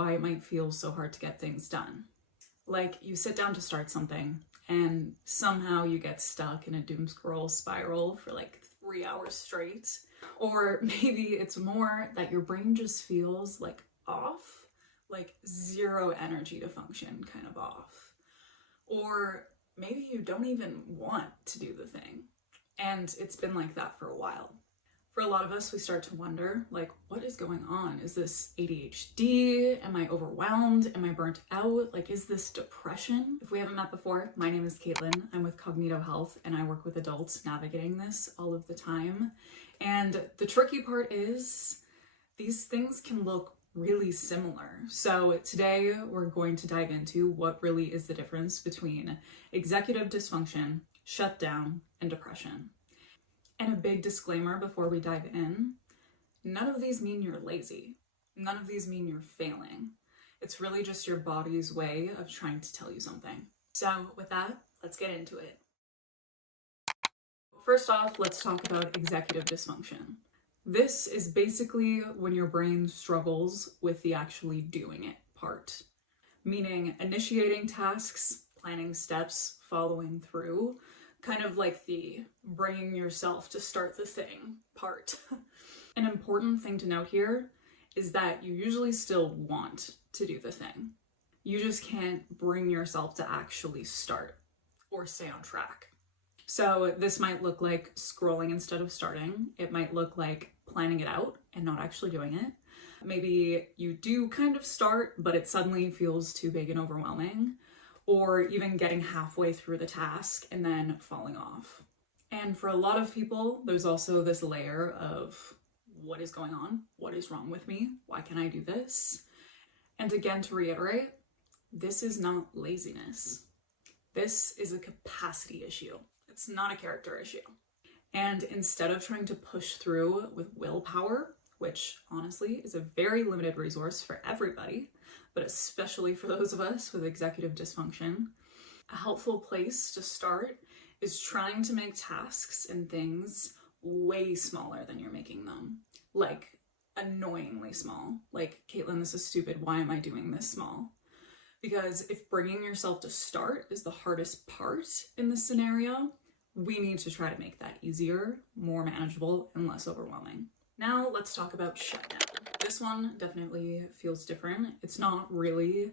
why it might feel so hard to get things done. Like you sit down to start something and somehow you get stuck in a doom scroll spiral for like 3 hours straight. Or maybe it's more that your brain just feels like off, like zero energy to function, kind of off. Or maybe you don't even want to do the thing. And it's been like that for a while. For a lot of us, we start to wonder, like, what is going on? Is this ADHD? Am I overwhelmed? Am I burnt out? Like, is this depression? If we haven't met before, my name is Katelyn. I'm with Cognito Health, and I work with adults navigating this all of the time. And the tricky part is these things can look really similar. So today we're going to dive into what really is the difference between executive dysfunction, shutdown, and depression. And a big disclaimer before we dive in, none of these mean you're lazy. None of these mean you're failing. It's really just your body's way of trying to tell you something. So with that, let's get into it. First off, let's talk about executive dysfunction. This is basically when your brain struggles with the actually doing it part, meaning initiating tasks, planning steps, following through, kind of like the bringing yourself to start the thing part. An important thing to note here is that you usually still want to do the thing. You just can't bring yourself to actually start or stay on track. So this might look like scrolling instead of starting. It might look like planning it out and not actually doing it. Maybe you do kind of start, but it suddenly feels too big and overwhelming. Or even getting halfway through the task and then falling off. And for a lot of people, there's also this layer of what is going on? What is wrong with me? Why can't I do this? And again, to reiterate, this is not laziness. This is a capacity issue. It's not a character issue. And instead of trying to push through with willpower, which honestly is a very limited resource for everybody, but especially for those of us with executive dysfunction, a helpful place to start is trying to make tasks and things way smaller than you're making them. Like annoyingly small. Like, Katelyn, this is stupid. Why am I doing this small? Because if bringing yourself to start is the hardest part in this scenario, we need to try to make that easier, more manageable, and less overwhelming. Now let's talk about shutdown. This one definitely feels different. It's not really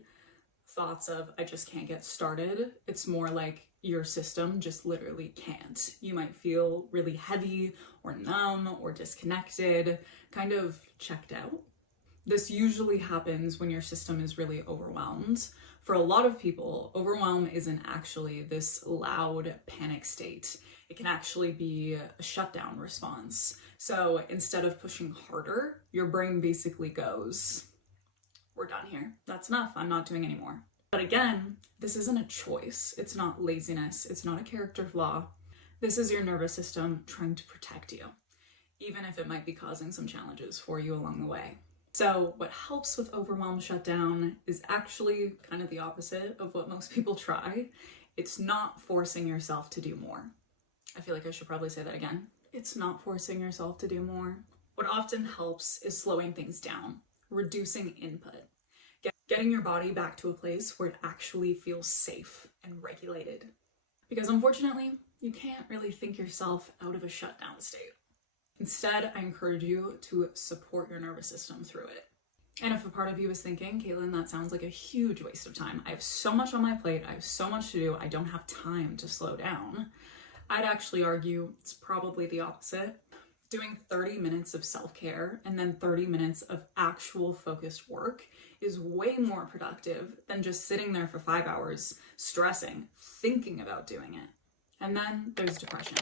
thoughts of, I just can't get started. It's more like your system just literally can't. You might feel really heavy or numb or disconnected, kind of checked out. This usually happens when your system is really overwhelmed. For a lot of people, overwhelm isn't actually this loud panic state. It can actually be a shutdown response. So instead of pushing harder, your brain basically goes, we're done here. That's enough. I'm not doing anymore. But again, this isn't a choice. It's not laziness. It's not a character flaw. This is your nervous system trying to protect you, even if it might be causing some challenges for you along the way. So what helps with overwhelm shutdown is actually kind of the opposite of what most people try. It's not forcing yourself to do more. I feel like I should probably say that again. It's not forcing yourself to do more. What often helps is slowing things down, reducing input, getting your body back to a place where it actually feels safe and regulated. Because unfortunately, you can't really think yourself out of a shutdown state. Instead, I encourage you to support your nervous system through it. And if a part of you is thinking, Katelyn, that sounds like a huge waste of time. I have so much on my plate. I have so much to do. I don't have time to slow down. I'd actually argue it's probably the opposite. Doing 30 minutes of self-care and then 30 minutes of actual focused work is way more productive than just sitting there for 5 hours, stressing, thinking about doing it. And then there's depression.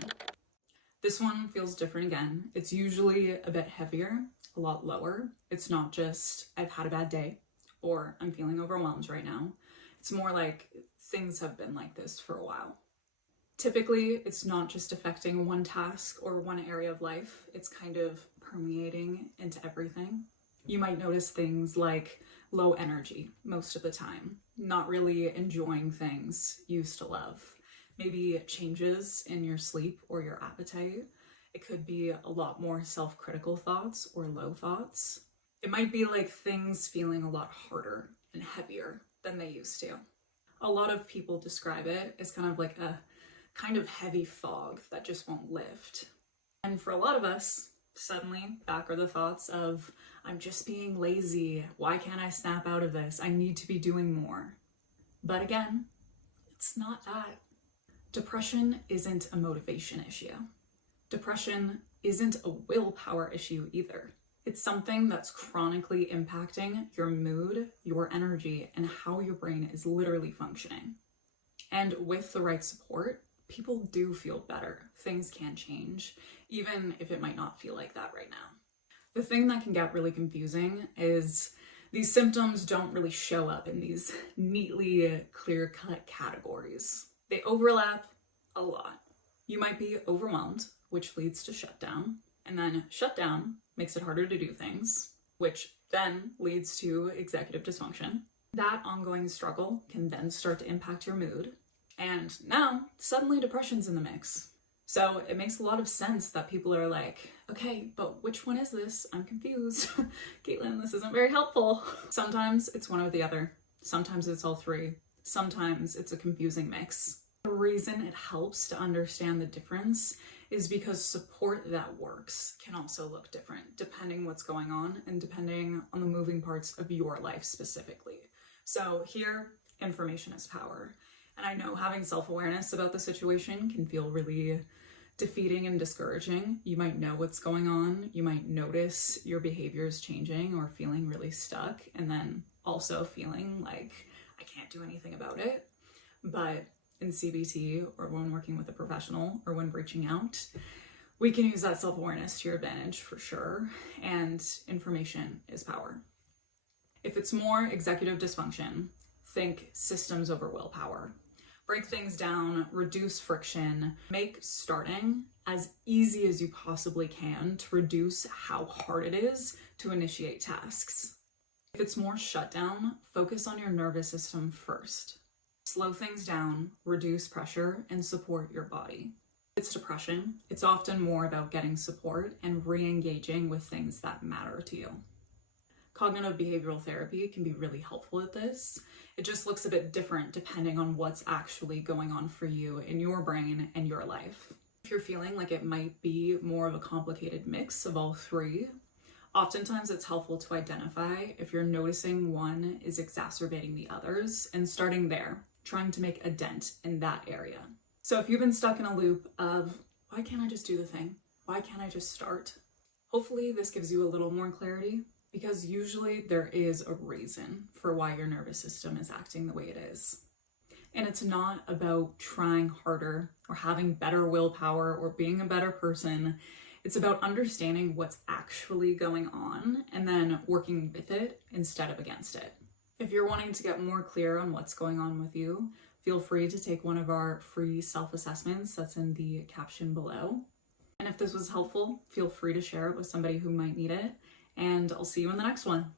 This one feels different again. It's usually a bit heavier, a lot lower. It's not just, I've had a bad day or I'm feeling overwhelmed right now. It's more like things have been like this for a while. Typically, it's not just affecting one task or one area of life. It's kind of permeating into everything. You might notice things like low energy most of the time, not really enjoying things you used to love. Maybe changes in your sleep or your appetite. It could be a lot more self-critical thoughts or low thoughts. It might be like things feeling a lot harder and heavier than they used to. A lot of people describe it as kind of like a kind of heavy fog that just won't lift. And for a lot of us, suddenly back are the thoughts of, I'm just being lazy. Why can't I snap out of this? I need to be doing more. But again, it's not that. Depression isn't a motivation issue. Depression isn't a willpower issue either. It's something that's chronically impacting your mood, your energy, and how your brain is literally functioning. And with the right support, people do feel better. Things can change, even if it might not feel like that right now. The thing that can get really confusing is these symptoms don't really show up in these neatly clear-cut categories. They overlap a lot. You might be overwhelmed, which leads to shutdown, and then shutdown makes it harder to do things, which then leads to executive dysfunction. That ongoing struggle can then start to impact your mood, and now suddenly depression's in the mix. So it makes a lot of sense that people are like, okay, but which one is this? I'm confused. Katelyn, this isn't very helpful. Sometimes it's one or the other. Sometimes it's all three. Sometimes it's a confusing mix. The reason it helps to understand the difference is because support that works can also look different depending what's going on and depending on the moving parts of your life specifically. So here, information is power. And I know having self-awareness about the situation can feel really defeating and discouraging. You might know what's going on. You might notice your behaviors changing or feeling really stuck, and then also feeling like I can't do anything about it. But in CBT, or when working with a professional, or when reaching out, we can use that self-awareness to your advantage for sure. And information is power. If it's more executive dysfunction, think systems over willpower. Break things down, reduce friction, make starting as easy as you possibly can to reduce how hard it is to initiate tasks. If it's more shutdown, focus on your nervous system first. Slow things down, reduce pressure, and support your body. If it's depression, it's often more about getting support and re-engaging with things that matter to you. Cognitive behavioral therapy can be really helpful at this. It just looks a bit different depending on what's actually going on for you in your brain and your life. If you're feeling like it might be more of a complicated mix of all three, oftentimes it's helpful to identify if you're noticing one is exacerbating the others and starting there, trying to make a dent in that area. So if you've been stuck in a loop of, why can't I just do the thing? Why can't I just start? Hopefully this gives you a little more clarity, because usually there is a reason for why your nervous system is acting the way it is. And it's not about trying harder or having better willpower or being a better person. It's about understanding what's actually going on and then working with it instead of against it. If you're wanting to get more clear on what's going on with you, feel free to take one of our free self-assessments that's in the caption below. And if this was helpful, feel free to share it with somebody who might need it. And I'll see you in the next one.